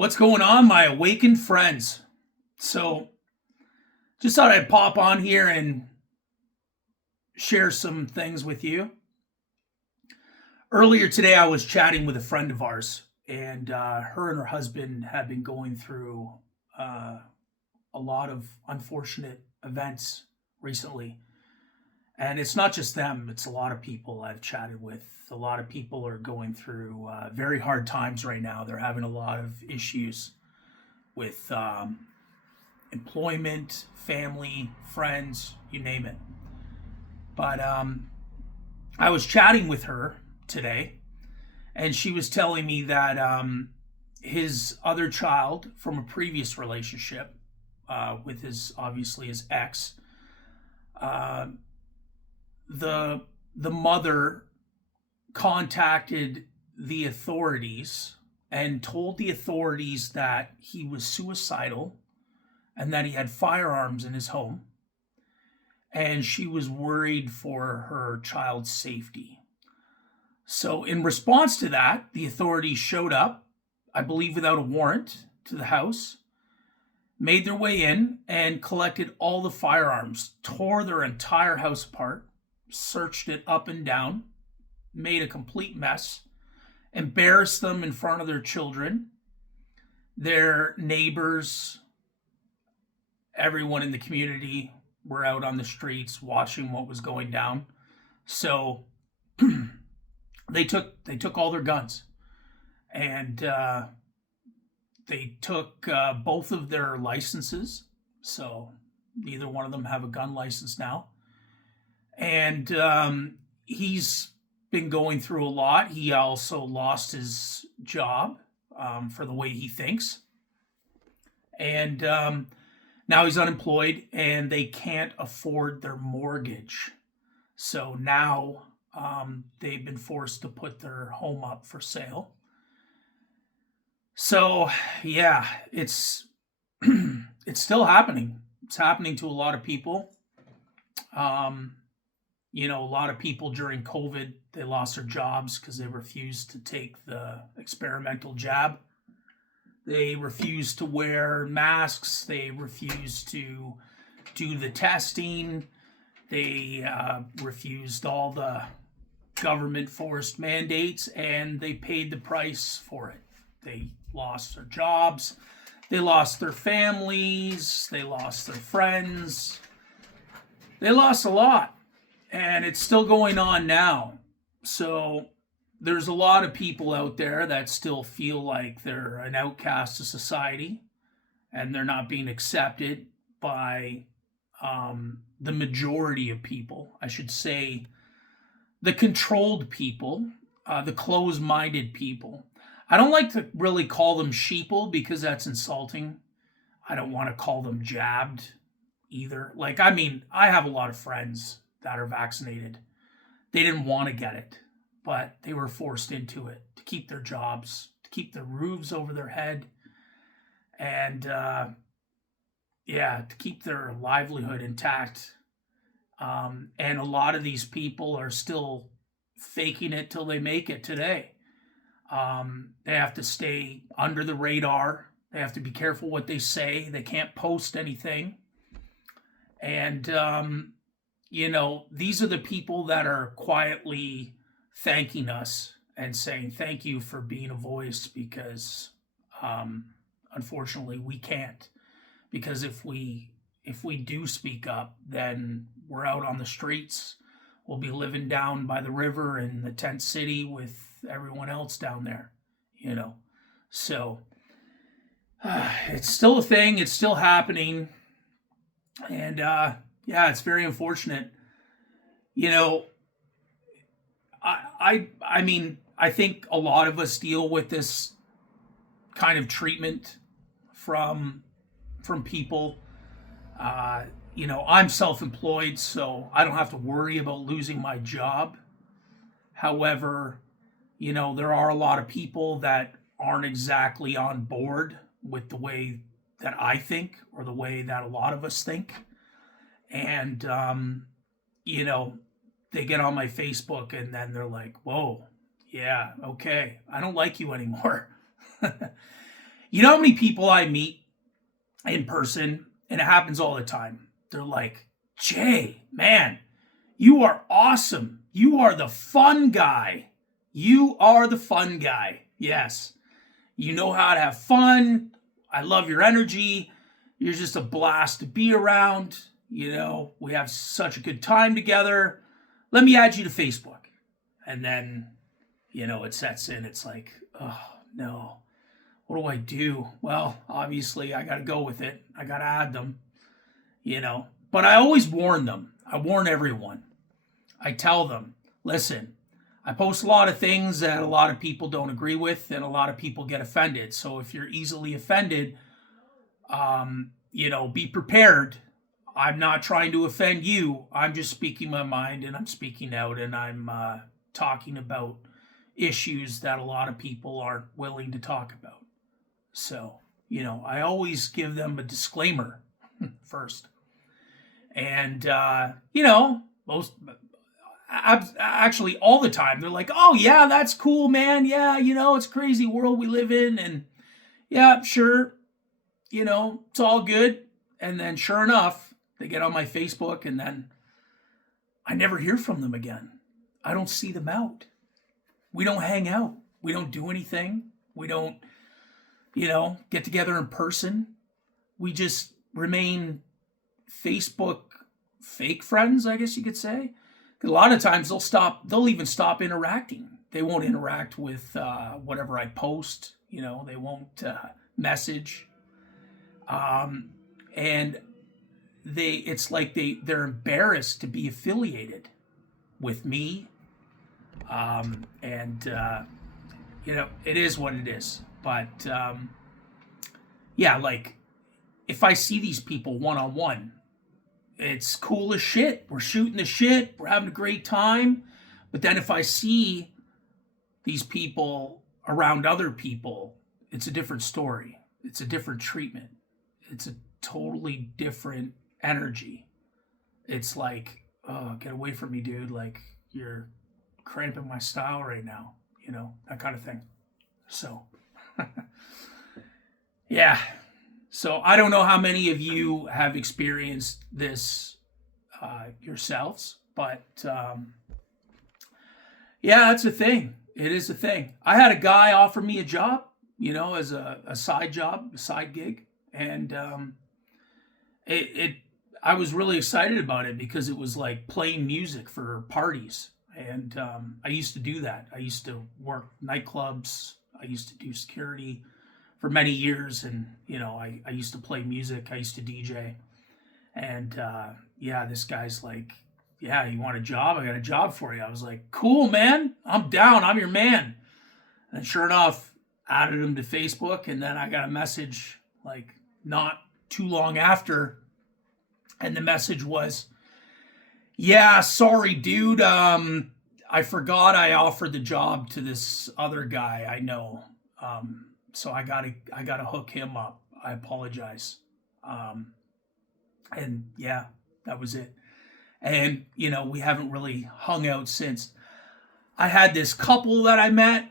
What's going on, my awakened friends? So, just thought I'd pop on here and share some things with you. Earlier today, I was chatting with a friend of ours, and her and her husband have been going through uh, a lot of unfortunate events recently. And it's not just them, it's a lot of people I've chatted with. A lot of people are going through very hard times right now. They're having a lot of issues with employment, family, friends, you name it. But I was chatting with her today, and she was telling me that his other child from a previous relationship with his obviously his ex, uh, the the mother contacted the authorities and told the authorities that he was suicidal and that he had firearms in his home, and she was worried for her child's safety. So, in response to that, the authorities showed up, I believe without a warrant, to the house, made their way in, and collected all the firearms, tore their entire house apart, searched it up and down, made a complete mess, embarrassed them in front of their children, their neighbors, everyone in the community were out on the streets watching what was going down. So they took all their guns, and they took both of their licenses. So neither one of them have a gun license now, and he's been going through a lot. He also lost his job for the way he thinks, and now he's unemployed, and they can't afford their mortgage. So now they've been forced to put their home up for sale. So yeah, it's it's still happening. It's happening to a lot of people. Um, a lot of people during COVID, they lost their jobs because they refused to take the experimental jab. They refused to wear masks. They refused to do the testing. They refused all the government forced mandates, and they paid the price for it. They lost their jobs. They lost their families. They lost their friends. They lost a lot. And it's still going on now. So there's a lot of people out there that still feel like they're an outcast of society and they're not being accepted by the majority of people. I should say the controlled people, the closed minded people. I don't like to really call them sheeple because that's insulting. I don't want to call them jabbed either. Like, I mean, I have a lot of friends that are vaccinated. They didn't want to get it, but they were forced into it to keep their jobs, to keep the roofs over their head, and to keep their livelihood intact. And a lot of these people are still faking it till they make it today. They have to stay under the radar. They have to be careful what they say. They can't post anything. And, these are the people that are quietly thanking us and saying, thank you for being a voice because, unfortunately, we can't. Because if we do speak up, then we're out on the streets. We'll be living down by the river in the tent city with everyone else down there, So it's still a thing. It's still happening. And it's very unfortunate. I mean, I think a lot of us deal with this kind of treatment from people. I'm self-employed, so I don't have to worry about losing my job. However, there are a lot of people that aren't exactly on board with the way that I think or the way that a lot of us think. And, they get on my Facebook and then they're like, whoa, yeah, okay, I don't like you anymore. You know how many people I meet in person, and it happens all the time. They're like, Jay, man, you are awesome. You are the fun guy. You are the fun guy. Yes. You know how to have fun. I love your energy. You're just a blast to be around. You know, we have such a good time together. Let me add you to Facebook. And then, you know, it sets in. It's like, oh, no. What do I do? Well, obviously, I got to go with it. I got to add them, you know. But I always warn them. I warn everyone. I tell them, listen, I post a lot of things that a lot of people don't agree with, and a lot of people get offended. So if you're easily offended, you know, be prepared. I'm not trying to offend you. I'm just speaking my mind, and I'm speaking out, and I'm talking about issues that a lot of people aren't willing to talk about. So, you know, I always give them a disclaimer first. And, you know, most actually all the time, they're like, oh, yeah, that's cool, man. Yeah, you know, it's a crazy world we live in. And yeah, sure, you know, it's all good. And then sure enough, they get on my Facebook and then I never hear from them again. I don't see them out. We don't hang out. We don't do anything. We don't, you know, get together in person. We just remain Facebook fake friends, I guess you could say. 'Cause a lot of times they'll even stop interacting. They won't interact with whatever I post, you know, they won't message. And it's like they're embarrassed to be affiliated with me. You know, it is what it is. But yeah, like if I see these people one-on-one, it's cool as shit. We're shooting the shit. We're having a great time. But then if I see these people around other people, it's a different story. It's a different treatment. It's a totally different energy. It's like, oh, get away from me, dude. Like, you're cramping my style right now. You know, that kind of thing. So, yeah. So I don't know how many of you have experienced this yourselves, but yeah, it's a thing. It is a thing. I had a guy offer me a job, you know, as a side job, a side gig, and I was really excited about it because it was like playing music for parties, and I used to do that. I used to work nightclubs. I used to do security for many years, and you know, I used to play music. I used to DJ, and yeah, this guy's like, yeah, you want a job? I got a job for you. I was like, cool, man, I'm down. I'm your man. And sure enough, added him to Facebook, and then I got a message like not too long after, and the message was, yeah, sorry, dude. I forgot I offered the job to this other guy I know. So I gotta hook him up. I apologize. And yeah, that was it. And you know, we haven't really hung out since. I had this couple that I met,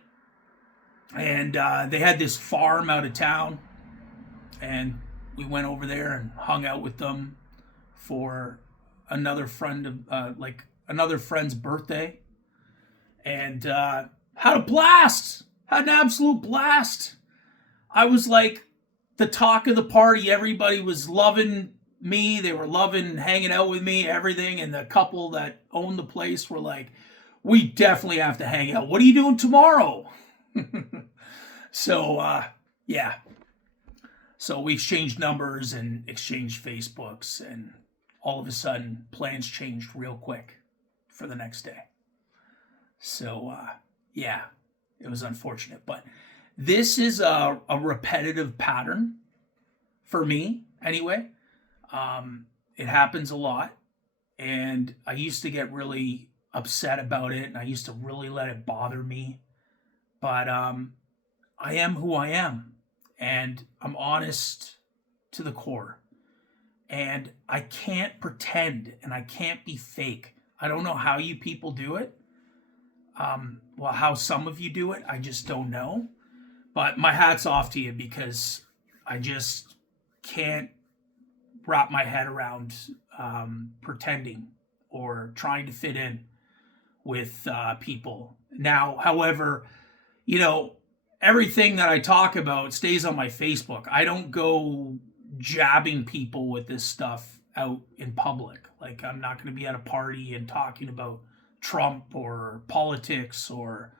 and they had this farm out of town, and we went over there and hung out with them for another friend of another friend's birthday, and had a blast. Had an absolute blast. I was like the talk of the party. Everybody was loving me. They were loving hanging out with me, everything. And the couple that owned the place were like, we definitely have to hang out. What are you doing tomorrow? So, yeah. So we exchanged numbers and exchanged Facebooks. And all of a sudden, plans changed real quick for the next day. So, yeah, it was unfortunate. But this is a repetitive pattern for me, anyway. It happens a lot, and I used to get really upset about it, and I used to really let it bother me. But I am who I am, and I'm honest to the core. And I can't pretend, and I can't be fake. I don't know how you people do it. Well, how some of you do it, I just don't know. But my hat's off to you because I just can't wrap my head around pretending or trying to fit in with people. Now, however, you know, everything that I talk about stays on my Facebook. I don't go jabbing people with this stuff out in public. Like, I'm not going to be at a party and talking about Trump or politics or,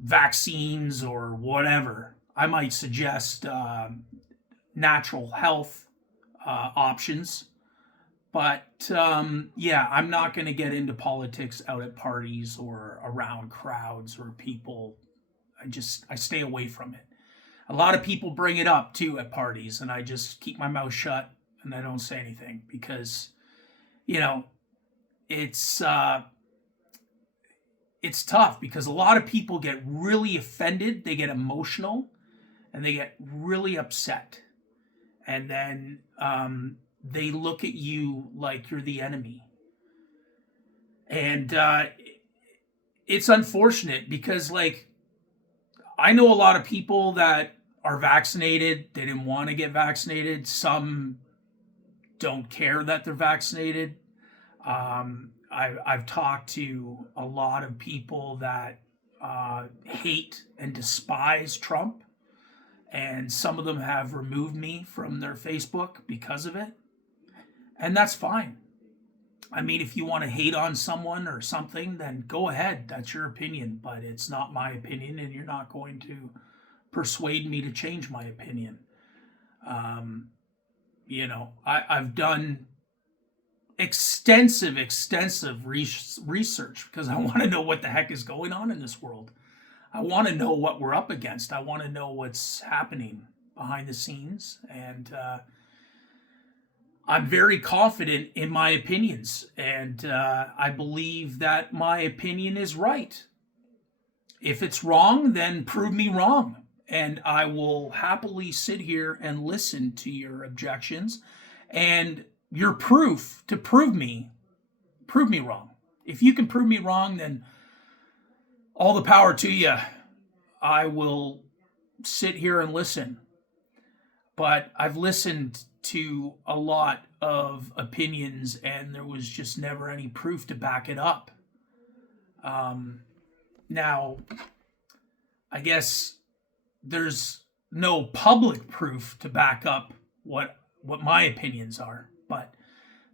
vaccines or whatever. I might suggest natural health options. But yeah, I'm not going to get into politics out at parties or around crowds or people. I stay away from it. A lot of people bring it up too at parties, and I just keep my mouth shut and I don't say anything because, you know, it's tough because a lot of people get really offended, they get emotional, and they get really upset, and then they look at you like you're the enemy. And it's unfortunate because, like, I know a lot of people that are vaccinated. They didn't want to get vaccinated. Don't care that they're vaccinated. I've talked to a lot of people that hate and despise Trump, and some of them have removed me from their Facebook because of it. And that's fine. I mean, if you want to hate on someone or something, then go ahead. That's your opinion, but it's not my opinion, and you're not going to persuade me to change my opinion. I've done extensive research because I want to know what the heck is going on in this world. I want to know what we're up against. I want to know what's happening behind the scenes, and I'm very confident in my opinions, and I believe that my opinion is right. If it's wrong, then prove me wrong, and I will happily sit here and listen to your objections and your proof to prove me wrong. If you can prove me wrong, then all the power to you. I will sit here and listen. But I've listened to a lot of opinions and there was just never any proof to back it up. Now, I guess there's no public proof to back up what my opinions are, but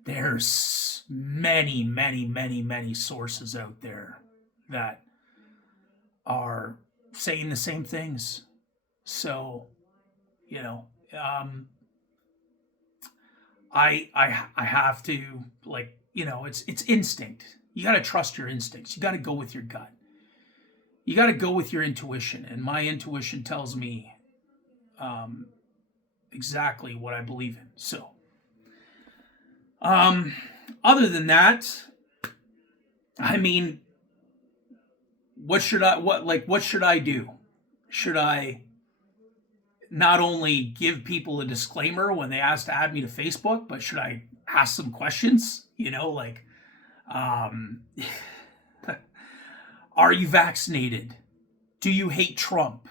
there's many sources out there that are saying the same things. So, I have to, it's instinct. You got to trust your instincts. You got to go with your gut. You got to go with your intuition, and my intuition tells me exactly what I believe in. So, other than that, I mean, what should I do? Should I not only give people a disclaimer when they ask to add me to Facebook, but should I ask some questions? Are you vaccinated? Do you hate Trump?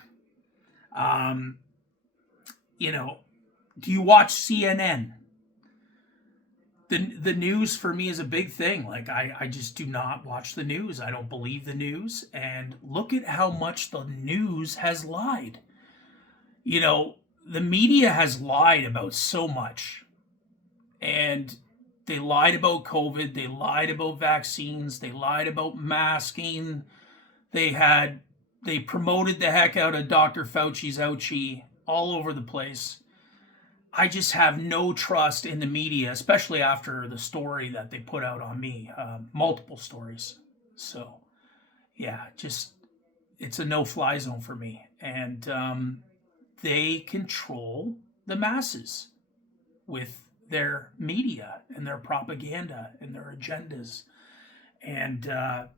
Do you watch CNN? The news for me is a big thing. Like, I just do not watch the news. I don't believe the news. And look at how much the news has lied. The media has lied about so much. And they lied about COVID. They lied about vaccines. They lied about masking. They promoted the heck out of Dr. Fauci's ouchie all over the place. I just have no trust in the media, especially after the story that they put out on me, multiple stories. So, yeah, it's a no-fly zone for me. And they control the masses with their media and their propaganda and their agendas. And I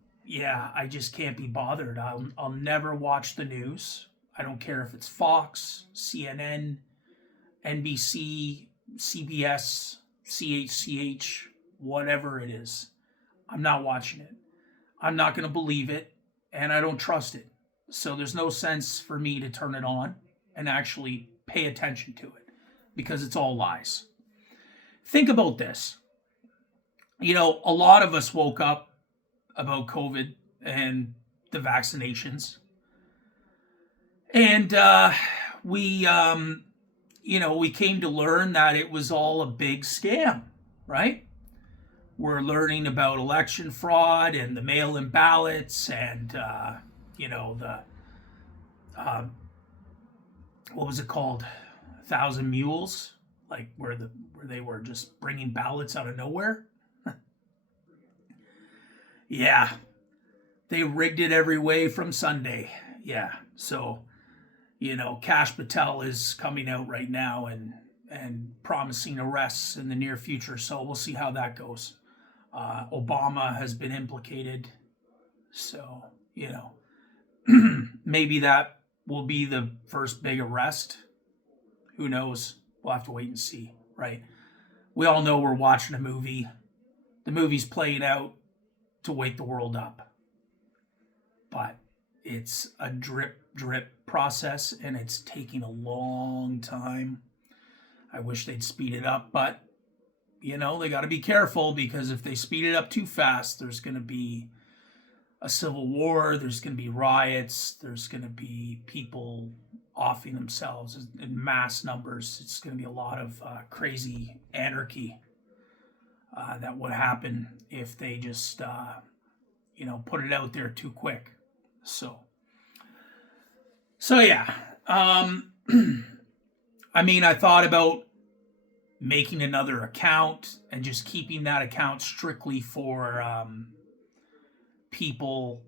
just can't be bothered. I'll never watch the news. I don't care if it's Fox, CNN, NBC, CBS, CHCH, whatever it is. I'm not watching it. I'm not going to believe it, and I don't trust it. So there's no sense for me to turn it on and actually pay attention to it because it's all lies. Think about this. You know, a lot of us woke up about COVID and the vaccinations. And we came to learn that it was all a big scam, right? We're learning about election fraud and the mail-in ballots and the uh, what was it called, 1,000 Mules, like where they were just bringing ballots out of nowhere. Yeah, they rigged it every way from Sunday. Yeah, so Kash Patel is coming out right now and promising arrests in the near future. So we'll see how that goes. Obama has been implicated, so maybe that will be the first big arrest. Who knows? We'll have to wait and see, right? We all know we're watching a movie. The movie's playing out to wake the world up, but it's a drip process and it's taking a long time. I wish they'd speed it up, but they got to be careful because if they speed it up too fast, there's going to be a civil war, there's going to be riots, there's going to be people offing themselves in mass numbers. It's going to be a lot of crazy anarchy that would happen if they just put it out there too quick. So yeah. I thought about making another account and just keeping that account strictly for people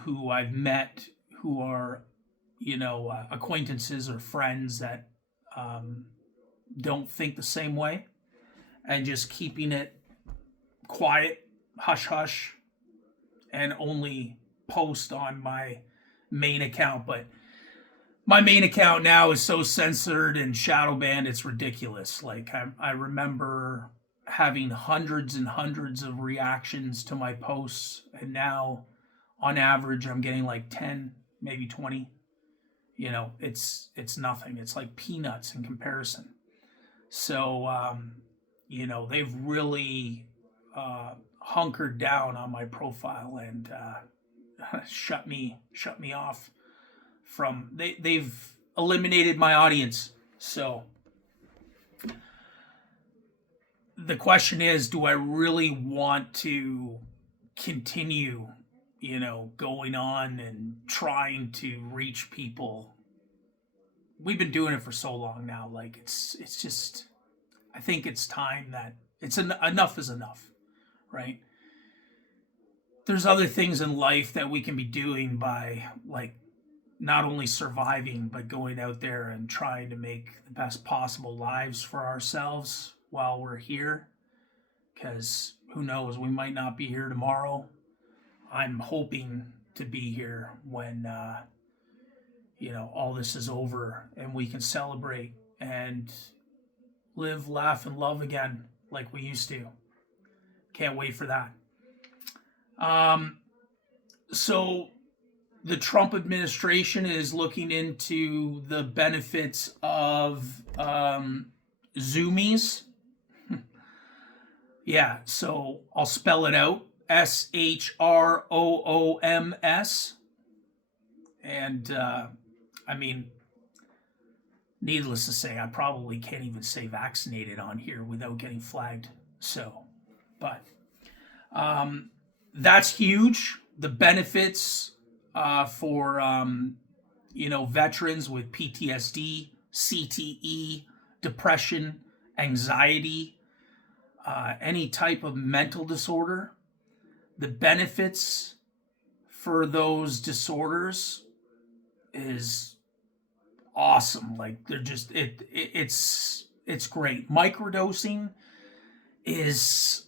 who I've met who are, acquaintances or friends that don't think the same way, and just keeping it quiet, hush hush, and only post on my main account. But my main account now is so censored and shadow banned, it's ridiculous. Like I remember having hundreds and hundreds of reactions to my posts, and now on average I'm getting like 10, maybe 20. It's nothing. It's like peanuts in comparison. So they've really hunkered down on my profile and shut me off from they've eliminated my audience. So the question is, do I really want to continue going on and trying to reach people? We've been doing it for so long now. Like it's just, I think it's time that enough is enough, right? There's other things in life that we can be doing by like not only surviving, but going out there and trying to make the best possible lives for ourselves while we're here. Because who knows, we might not be here tomorrow. I'm hoping to be here when, all this is over and we can celebrate and live, laugh, and love again like we used to. Can't wait for that. So the Trump administration is looking into the benefits of Zoomies. Yeah, so I'll spell it out. SHROOMS. And needless to say, I probably can't even say vaccinated on here without getting flagged. So, but that's huge. The benefits for veterans with PTSD, CTE, depression, anxiety, any type of mental disorder. The benefits for those disorders is awesome. Like they're just it's great. Microdosing is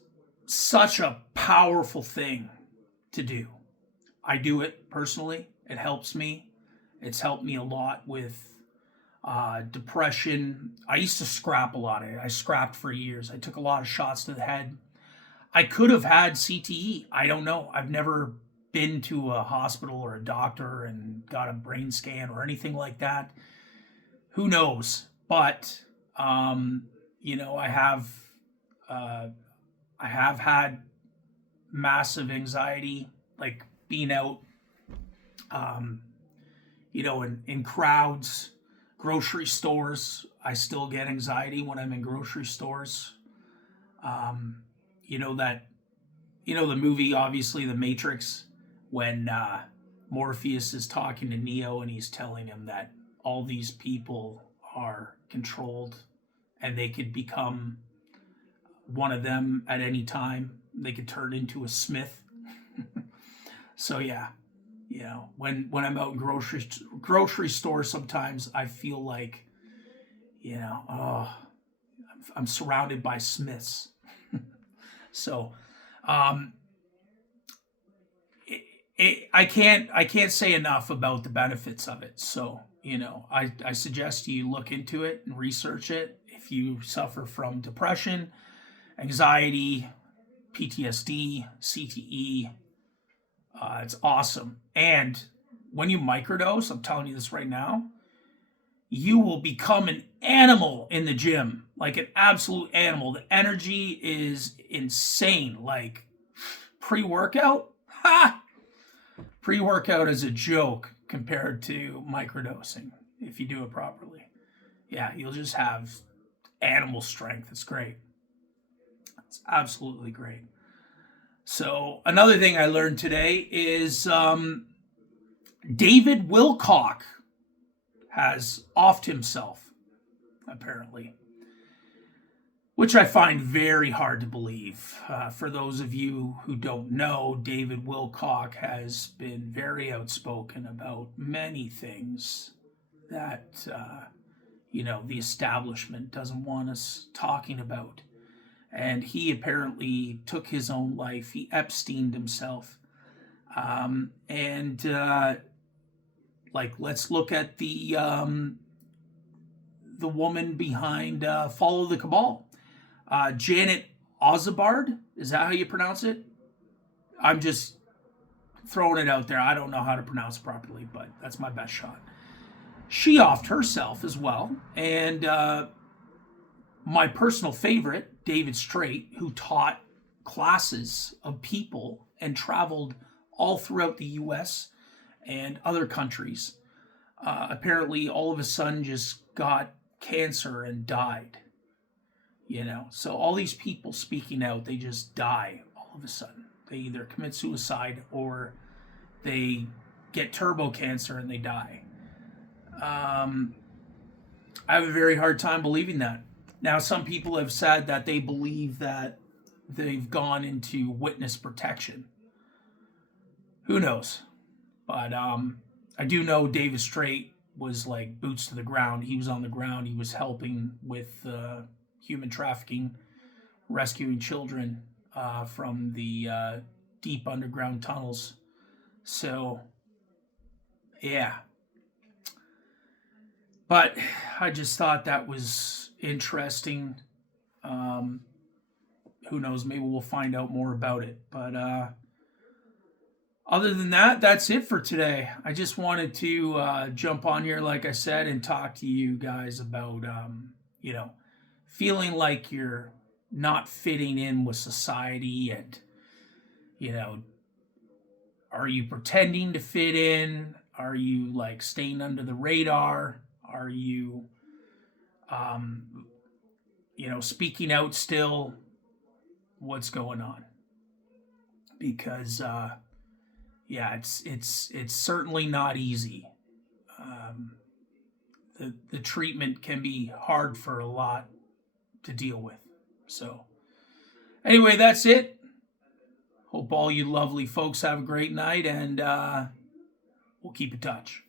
such a powerful thing to do. I do it personally. It helps me. It's helped me a lot with depression. I used to scrap a lot. I scrapped for years. I took a lot of shots to the head. I could have had CTE. I don't know. I've never been to a hospital or a doctor and got a brain scan or anything like that. Who knows? But you know, uh, I have had massive anxiety, like being out, um, you know, in crowds, grocery stores. I still get anxiety when I'm in grocery stores. Um, you know that, you know the movie, obviously, The Matrix, when Morpheus is talking to Neo and he's telling him that all these people are controlled and they could become one of them at any time. They could turn into a Smith. So yeah, you know, when I'm out in grocery stores, sometimes I feel like, you know, oh, I'm surrounded by Smiths. So, um, I can't say enough about the benefits of it. So, you know, I suggest you look into it and research it. If you suffer from depression, anxiety, PTSD, CTE, it's awesome. And when you microdose, I'm telling you this right now, you will become an animal in the gym, like an absolute animal. The energy is insane. Like pre-workout, ha! Pre-workout is a joke compared to microdosing if you do it properly. Yeah, you'll just have animal strength. It's great. It's absolutely great. So another thing I learned today is David Wilcock has offed himself, apparently, which I find very hard to believe. For those of you who don't know, David Wilcock has been very outspoken about many things that, you know, the establishment doesn't want us talking about. And he apparently took his own life. He Epsteined himself. Like, let's look at the woman behind Follow the Cabal. Janet Ozabard, is that how you pronounce it? I'm just throwing it out there. I don't know how to pronounce it properly, but that's my best shot. She offed herself as well. And my personal favorite, David Straight, who taught classes of people and traveled all throughout the US and other countries, apparently all of a sudden just got cancer and died. You know, so all these people speaking out, they just die all of a sudden. They either commit suicide or they get turbo cancer and they die. I have a very hard time believing that. Now, some people have said that they believe that they've gone into witness protection. Who knows? But I do know David Straight was like boots to the ground. He was on the ground. He was helping with human trafficking, rescuing children from the deep underground tunnels. So, yeah. But I just thought that was interesting. Who knows? Maybe we'll find out more about it. But other than that, that's it for today. I just wanted to jump on here, like I said, and talk to you guys about, you know, feeling like you're not fitting in with society and, you know, are you pretending to fit in? Are you like staying under the radar? Are you, you know, speaking out still? What's going on? Because, yeah, it's certainly not easy. The treatment can be hard for a lot to deal with. So, anyway, that's it. Hope all you lovely folks have a great night, and we'll keep in touch.